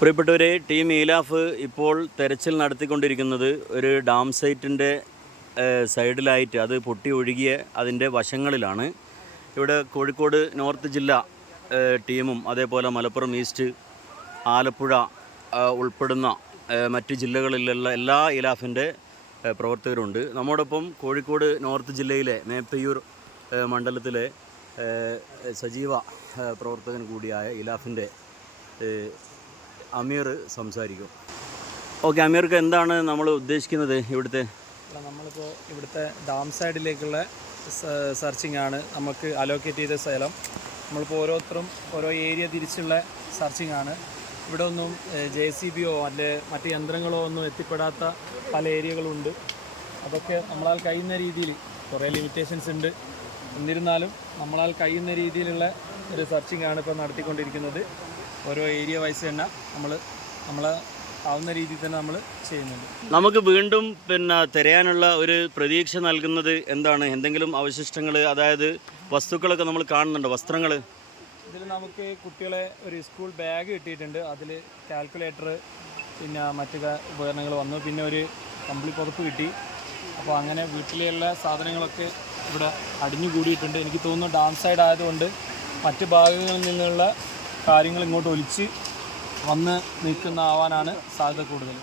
പ്രിയപ്പെട്ടവരെ, ടീം ഈലാഫ് ഇപ്പോൾ തെരച്ചിൽ നടത്തിക്കൊണ്ടിരിക്കുന്നത് ഒരു ഡാം സൈറ്റിൻ്റെ സൈഡിലായിട്ട്, അത് പൊട്ടി ഒഴുകിയ അതിൻ്റെ വശങ്ങളിലാണ്. ഇവിടെ കോഴിക്കോട് നോർത്ത് ജില്ല ടീമും അതേപോലെ മലപ്പുറം ഈസ്റ്റ്, ആലപ്പുഴ ഉൾപ്പെടുന്ന മറ്റ് ജില്ലകളിലുള്ള എല്ലാ ഈലാഫിൻ്റെ പ്രവർത്തകരുണ്ട്. നമ്മോടൊപ്പം കോഴിക്കോട് നോർത്ത് ജില്ലയിലെ മേപ്പയ്യൂർ മണ്ഡലത്തിലെ സജീവ പ്രവർത്തകൻ കൂടിയായ ഈലാഫിൻ്റെ അമീർ സംസാരിക്കും. ഓക്കെ, അമീർക്ക് എന്താണ് നമ്മൾ ഉദ്ദേശിക്കുന്നത്? നമ്മളിപ്പോൾ ഇവിടുത്തെ ഡാം സൈഡിലേക്കുള്ള സെർച്ചിങ് ആണ് നമുക്ക് അലോക്കേറ്റ് ചെയ്ത സ്ഥലം. നമ്മളിപ്പോൾ ഓരോരുത്തരും ഓരോ ഏരിയ തിരിച്ചുള്ള സെർച്ചിങ് ആണ്. ഇവിടെ ഒന്നും JCBയോ മറ്റ് യന്ത്രങ്ങളോ ഒന്നും എത്തിപ്പെടാത്ത പല ഏരിയകളുണ്ട്. അതൊക്കെ നമ്മളാൽ കഴിയുന്ന രീതിയിൽ, കുറേ ലിമിറ്റേഷൻസ് ഉണ്ട്, എന്നിരുന്നാലും നമ്മളാൽ കഴിയുന്ന രീതിയിലുള്ള ഒരു സെർച്ചിങ് ആണ് ഇപ്പോൾ നടത്തിക്കൊണ്ടിരിക്കുന്നത്. ഓരോ ഏരിയ വൈസ് തന്നെ നമ്മളെ ആവുന്ന രീതിയിൽ തന്നെ നമ്മൾ ചെയ്യുന്നുണ്ട്. നമുക്ക് വീണ്ടും തിരയാനുള്ള ഒരു പ്രതീക്ഷ നൽകുന്നത് എന്താണ്? എന്തെങ്കിലും അവശിഷ്ടങ്ങൾ, അതായത് വസ്തുക്കളൊക്കെ നമ്മൾ കാണുന്നുണ്ട്, വസ്ത്രങ്ങൾ? ഇതിൽ നമുക്ക് കുട്ടികളെ ഒരു സ്കൂൾ ബാഗ് കിട്ടിയിട്ടുണ്ട്. അതിൽ കാൽക്കുലേറ്റർ, പിന്നെ മറ്റു ഉപകരണങ്ങൾ വന്നു, പിന്നെ ഒരു കമ്പിളി പുതപ്പ് കിട്ടി. അപ്പോൾ അങ്ങനെ വീട്ടിലുള്ള സാധനങ്ങളൊക്കെ ഇവിടെ അടിഞ്ഞു കൂടിയിട്ടുണ്ട്. എനിക്ക് തോന്നുന്നു ഡാം സൈഡ് ആയതുകൊണ്ട് മറ്റ് ഭാഗങ്ങളിൽ നിന്നുള്ള കാര്യങ്ങൾ ഇങ്ങോട്ട് ഒലിച്ച് വന്ന് നിൽക്കുന്ന ആവാനാണ് സാധ്യത കൂടുതൽ.